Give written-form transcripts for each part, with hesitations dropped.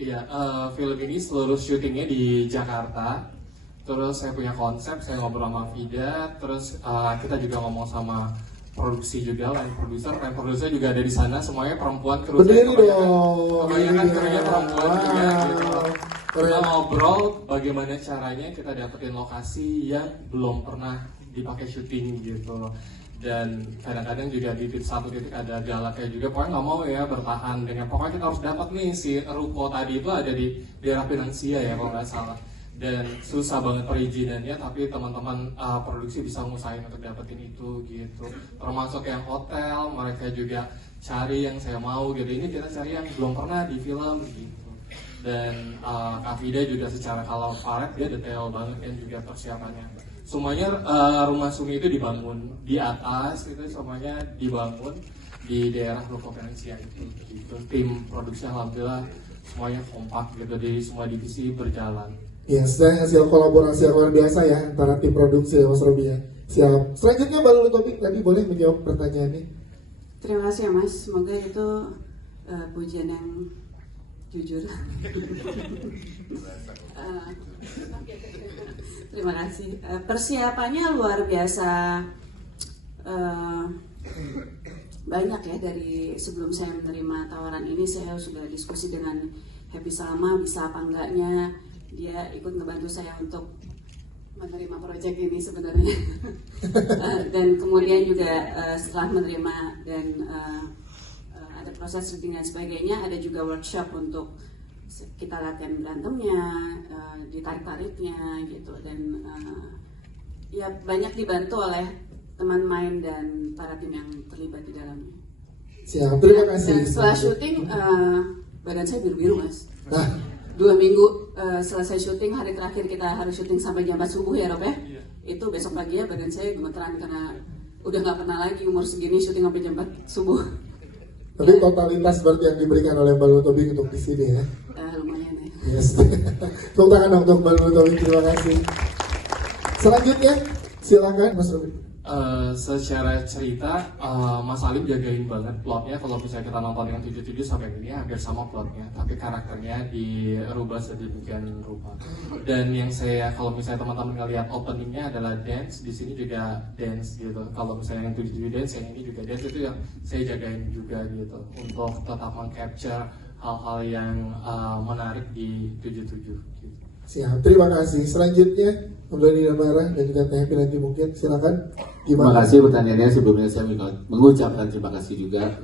Iya, film ini seluruh syutingnya di Jakarta. Terus saya punya konsep, saya ngobrol sama Vida. Terus kita juga ngomong sama produksi juga, line producer juga ada di sana. Semuanya perempuan, kru saya kebanyakan krunya perempuan juga gitu. Kita ngobrol bagaimana caranya kita dapetin lokasi yang belum pernah dipakai syuting gitu. Dan kadang-kadang juga di satu titik ada galaknya juga, pokoknya nggak mau ya bertahan dengan pokoknya kita harus dapat nih si ruko tadi itu ada di daerah Pinangsia ya kalau nggak salah, dan susah banget perizinannya, tapi teman-teman produksi bisa ngusahain untuk dapetin itu gitu, termasuk yang hotel mereka juga cari yang saya mau gitu, ini kita cari yang belum pernah di film gitu. Dan Kak Vida juga secara kalau palet dia detail banget kan juga persiapannya. Semuanya rumah Sumi itu dibangun di atas, itu semuanya dibangun di daerah Ruko Venezia itu. Gitu. Tim produksi alhamdulillah semuanya kompak gitu, di semua divisi berjalan. Yes, dan hasil kolaborasi yang luar biasa ya antara tim produksi Mas Robi ya. Siap. Selanjutnya Mbak Lulu Topik tadi boleh menjawab pertanyaan ini. Terima kasih ya Mas, semoga itu pujian yang jujur. Terima kasih. Persiapannya luar biasa banyak ya, dari sebelum saya menerima tawaran ini saya sudah diskusi dengan Happy Salma bisa apa enggaknya, dia ikut ngebantu saya untuk menerima proyek ini sebenarnya. Dan kemudian juga setelah menerima dan ada proses syuting dan sebagainya, ada juga workshop untuk kita latihan berantemnya, ditarik-tariknya gitu, dan ya banyak dibantu oleh teman main dan para tim yang terlibat di dalamnya. Siap, terima kasih. Dan setelah syuting badan saya biru-biru Mas. 2 minggu selesai syuting, hari terakhir kita harus syuting sampai jam 4 subuh ya Rob ya. Itu besok pagi ya badan saya gemeteran karena udah nggak pernah lagi umur segini syuting sampai jam 4 subuh. Tapi totalitas seperti yang diberikan oleh Mbak Lulu Topik untuk di sini ya. Lumayan ya. Yes. Tepuk tangan untuk Mbak Lulu Topik, terima kasih. Selanjutnya silakan Mas Robi. Secara cerita Mas Alim jagain banget plotnya. Kalau misalnya kita nonton yang 77 sampai ini hampir sama plotnya, tapi karakternya dirubah sedemikian rupa. Dan yang saya, kalau misalnya teman-teman ngelihat openingnya adalah dance, di sini juga dance gitu. Kalau misalnya yang 77 dance, yang ini juga dance, itu yang saya jagain juga gitu untuk tetap meng-capture hal-hal yang menarik di 77 gitu. Siap, terima kasih. Selanjutnya Doni Damara dan juga Teh nanti mungkin silakan. Terima kasih pertanyaannya. Sebelumnya saya mengucapkan terima kasih juga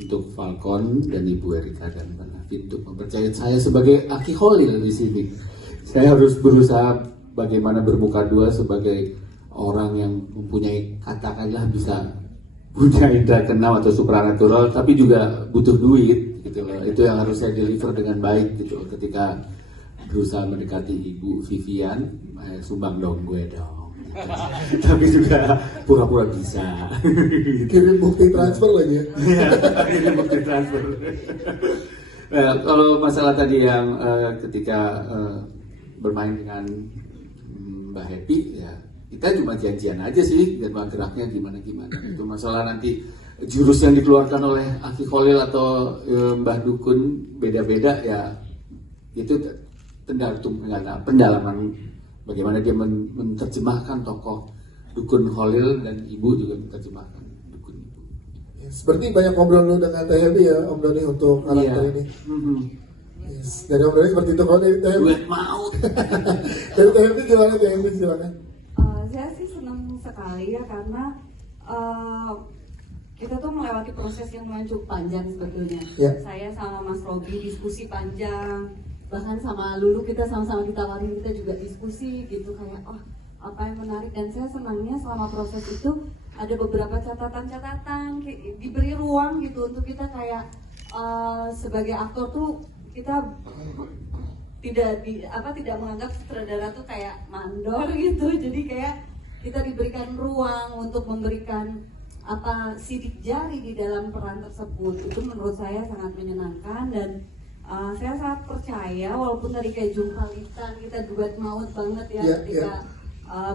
untuk Falcon dan Ibu Erika dan Pak Nafi untuk mempercayai saya sebagai Aki Holil di sini. Saya harus berusaha bagaimana bermuka dua sebagai orang yang mempunyai, katakanlah bisa punya indera keenam atau supranatural, tapi juga butuh duit gitu loh. Itu yang harus saya deliver dengan baik gitu loh. Ketika berusaha mendekati Ibu Vivian, sumbang dong gue dong. Tapi juga pura-pura bisa. Kirim bukti transfer lagi ya. Kirim bukti transfer. Kalau masalah tadi yang ketika bermain dengan Mbak Happy, ya kita cuma janjian aja sih, dan geraknya gimana-gimana. Itu masalah nanti jurus yang dikeluarkan oleh Aki Kholil atau Mbah Dukun beda-beda ya, itu tergantung pendalaman bagaimana dia menerjemahkan tokoh Dukun Kholil, dan Ibu juga menerjemahkan Dukun Ibu. Yes, seperti banyak ngobrol dulu dengan Teh Happy ya Om Doni untuk karakter ini. Yes, dari Om Doni seperti itu. Kalau dari Teh Happy mau. dari Teh Happy gimana? Teh Happy silakan. Saya sih senang sekali ya, karena kita tuh melewati proses yang lumayan cukup panjang sebetulnya. Saya sama Mas Robi diskusi panjang, bahkan sama Lulu kita sama-sama ditawarin, kita juga diskusi gitu kayak apa yang menarik. Dan saya senangnya selama proses itu ada beberapa catatan-catatan, diberi ruang gitu untuk kita kayak sebagai aktor tuh kita tidak menganggap sutradara tuh kayak mandor gitu. Jadi kayak kita diberikan ruang untuk memberikan sidik jari di dalam peran tersebut. Itu menurut saya sangat menyenangkan, dan saya sangat percaya walaupun tadi kayak jungkalitan kita duet maut banget ya ketika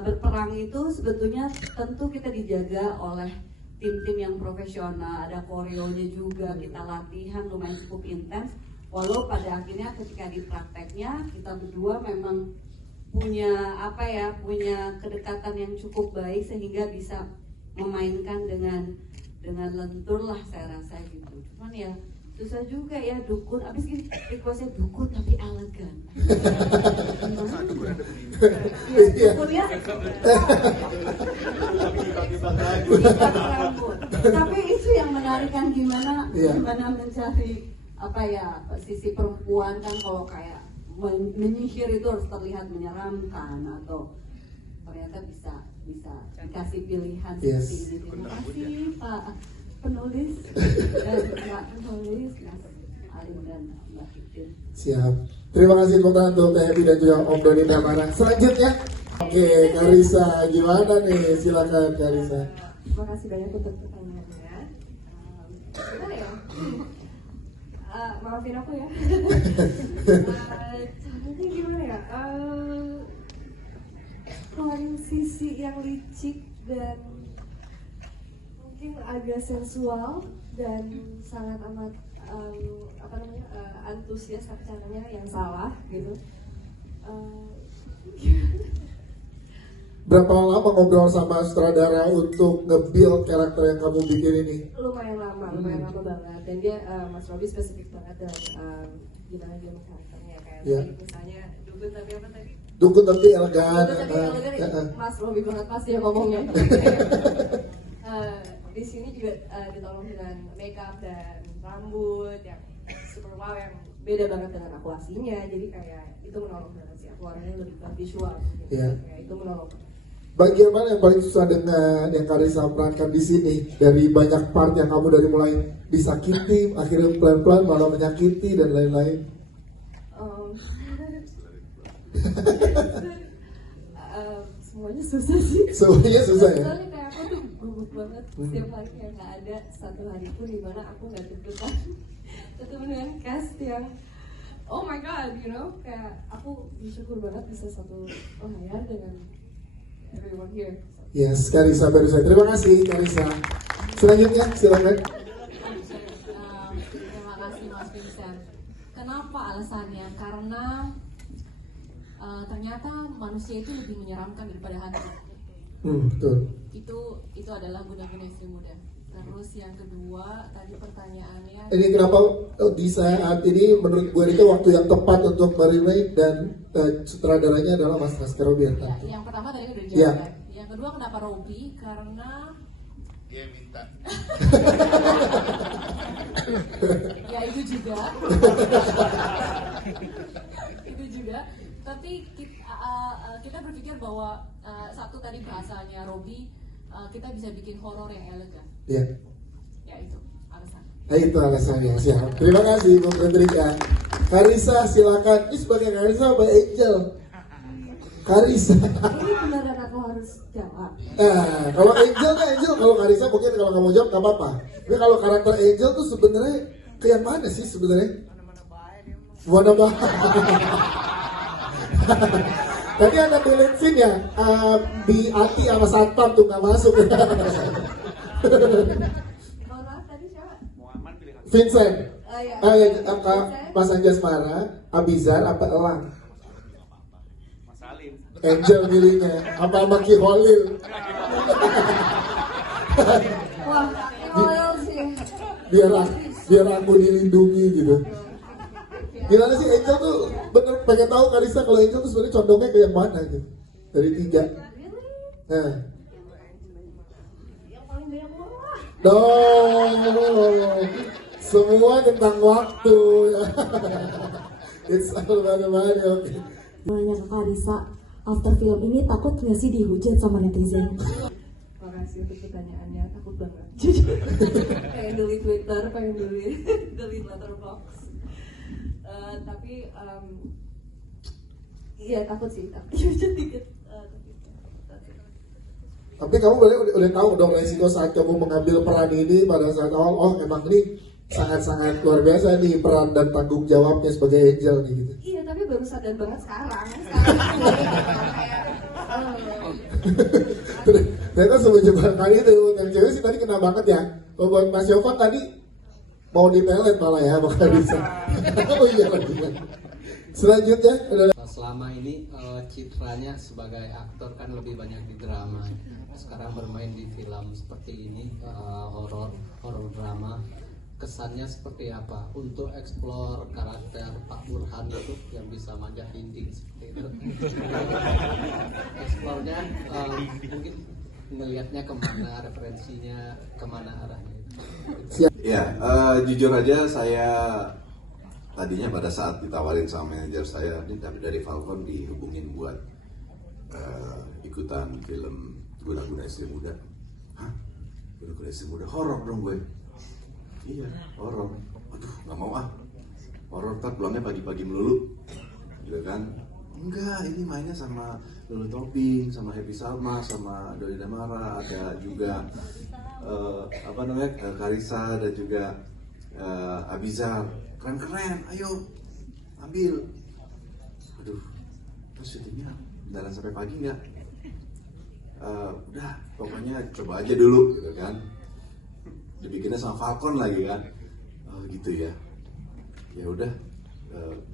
berperang itu, sebetulnya tentu kita dijaga oleh tim-tim yang profesional, ada koreonya juga, kita latihan lumayan cukup intens. Walau pada akhirnya ketika di prakteknya kita berdua memang punya punya kedekatan yang cukup baik sehingga bisa memainkan dengan lentur lah saya rasa gitu. Cuman ya susah juga ya dukun, abis ini requestnya dukun tapi elegan. Ya, dukun ya. Tapi itu yang menarik kan gimana mencari sisi perempuan kan, kalau kayak menyihir itu harus terlihat menyeramkan atau ternyata bisa dikasih pilihan seperti ini. Terima kasih Pak penulis dan Mbak penulis Mas Alim dan Mbak Titin. Siap. Terima kasih tepuk tangan untuk Teh Happy dan juga Om Doni Damara. Selanjutnya, oke, Karissa gimana nih? Silakan Karissa. Terima kasih banyak untuk pertanyaannya. Gimana ya? Maafin aku ya. Caranya gimana ya? Keluarin sisi yang licik dan mungkin agak sensual dan sangat amat antusias, tapi caranya yang salah gitu. Berapa lama ngobrol sama sutradara untuk nge-build karakter yang kamu bikin ini? Lumayan lama banget. Dan dia Mas Robi spesifik banget dan gimana dia karakternya kayak tadi misalnya dukun tapi apa tadi? Dukun tapi elegan. Mas Robi banget pasti ya ngomongnya. Di sini juga ditolong dengan makeup dan rambut yang super wow, yang beda banget dengan aku aslinya. Jadi kayak itu menolong banget sih. Aku orangnya lebih visual gitu. Kayak itu menolong. Bagian mana yang paling susah dengan yang Karissa perankan di sini? Dari banyak part yang kamu dari mulai disakiti, akhirnya pelan-pelan malah menyakiti dan lain-lain. Semuanya susah sih. Semuanya susah ya? Soalnya kayak aku tuh gugup banget setiap hari, kayak gak ada satu hari pun dimana aku gak deg-degan ketemu dengan cast yang oh my god, you know, kayak aku bersyukur banget bisa satu layar dengan everyone here. Yes, Karissa barusan. Terima kasih Karissa. Selanjutnya silakan. Terima kasih Mas Vincent. Kenapa alasannya? Karena ternyata manusia itu lebih menyeramkan daripada hantu. Betul. Itu adalah guna-guna istri muda. Terus yang kedua tadi pertanyaannya. Ini kenapa di saat ini menurut gue itu waktu yang tepat untuk meremake dan sutradaranya adalah Mas Robi. Ya, yang pertama tadi udah dijawab. Yang kedua kenapa Robi? Karena dia minta. Ya itu juga. Itu juga. Tapi kita berpikir bahwa satu tadi bahasanya Robi, kita bisa bikin horor yang elegan. Iya. Ya itu alasan. Nah, itu alasannya. Siap. Terima kasih Bu Fredrika. Karissa silakan. Ini sebagai Karissa apa Angel? Karissa. Ini beneran aku harus jawab. Nah, kalau Angel nih Angel, kalau Karissa mungkin kalau kamu jawab nggak apa-apa. Tapi kalau karakter Angel tuh sebenarnya kayak mana sih sebenarnya? Mana bahaya. Tadi ada balancing ya, di hati sama satpam tuh nggak masuk. Mohon maaf tadi siapa? Vincent, Iya. Mas Anjas Mara, Abizar apa Elang? Mas Alim. Angel milihnya, apa sama Ki Holil? Wah, loyal sih. biar aku dilindungi gitu. Gimana sih Angel tuh bener pengen tahu Karissa kalau Angel tuh sebenarnya condongnya ke yang mana gitu dari 3. Nah, Yang paling banyak uang lah. semua tentang waktu. It's all about the money, okay. Nanya ke Karissa, after film ini takut nggak sih dihujat sama netizen? Makasih untuk pertanyaannya, takut banget. Pengen delete Twitter, pengen delete Letterboxd. Tapi iya takut sih, takut dikit. Tapi kamu udah tahu dong resiko saat kamu mengambil peran ini pada saat awal. Oh, emang ini sangat-sangat luar biasa nih peran dan tanggung jawabnya sebagai Angel nih gitu. Iya, tapi baru sadar banget sekarang. Ternyata semenjak kali itu yang cewek sih tadi kena banget ya. Kalau buat Mas Yoko tadi mau dipelet malah ya bakal bisa. Oh iya lagi. Selanjutnya adalah Selama ini citranya sebagai aktor kan lebih banyak di drama. Sekarang bermain di film seperti ini, horor drama. Kesannya seperti apa untuk eksplor karakter Pak Burhan itu yang bisa manjat dinding seperti itu? Eksplornya mungkin ngelihatnya kemana, referensinya kemana arahnya? Ya, jujur aja saya tadinya pada saat ditawarin sama manajer saya dari Falcon dihubungin buat ikutan film Guna-Guna Istri Muda. Hah? Guna-Guna Istri Muda? Horor dong gue. Iya, horor. Aduh, nggak mau ah. Horor tak pulangnya pagi-pagi melulu. Gitu kan? Enggak, ini mainnya sama Lulu Tobing, sama Happy Salma, sama Dodi Damara, ada juga Karissa dan juga Abizar. Keren-keren, ayo ambil. Aduh, terus syutingnya jalan sampai pagi nggak? Udah, pokoknya coba aja dulu, gitu kan. Dibikinnya sama Falcon lagi kan. Gitu ya. Ya udah,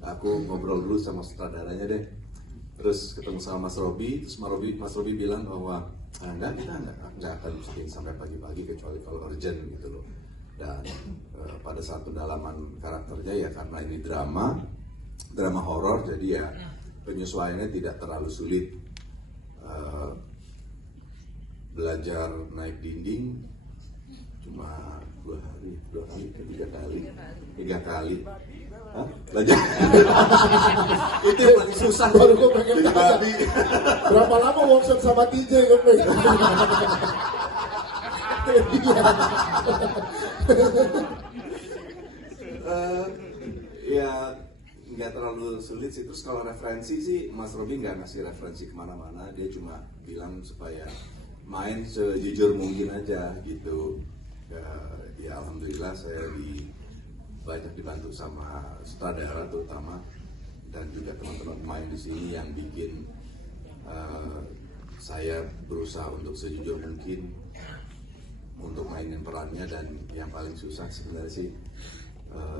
aku ngobrol dulu sama sutradaranya deh. Terus ketemu sama Mas Robi, terus Mas Robi bilang bahwa enggak, kita nggak akan syuting sampai pagi-pagi kecuali kalau urgent gitu loh. Dan pada saat pendalaman karakternya ya karena ini drama horor, jadi ya penyesuaiannya tidak terlalu sulit. Belajar naik dinding cuma 2 kali, 3 kali. Hah? Belajar itu yang paling susah. baru gue pengen tanya, berapa lama workshop sama TJ kan? Ya nggak terlalu sulit sih. Terus kalau referensi sih Mas Robi nggak ngasih referensi kemana-mana, dia cuma bilang supaya main sejujur mungkin aja gitu. Ya alhamdulillah saya banyak dibantu sama sutradara terutama dan juga teman-teman pemain di sini yang bikin saya berusaha untuk sejujur mungkin untuk mainin perannya. Dan yang paling susah sebenarnya sih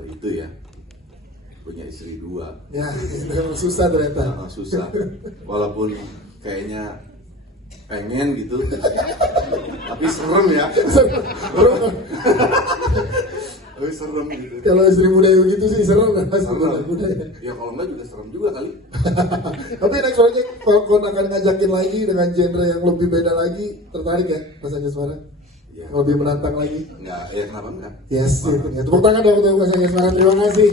itu ya, punya istri 2. Ya, itu susah ternyata. Susah, walaupun kayaknya pengen gitu, tapi serem ya. Tapi serem gitu. Kalau istri muda gitu sih serem kan? Muda. Ya kalau enggak juga serem juga kali. Tapi next project Falcon akan ngajakin lagi dengan genre yang lebih beda lagi, tertarik ya Mas Anjasmara? Ya. Lebih menantang lagi? Enggak, ya kenapa enggak? Yes, tepuk tangan dong untuk Mas Anjasmara, terima kasih.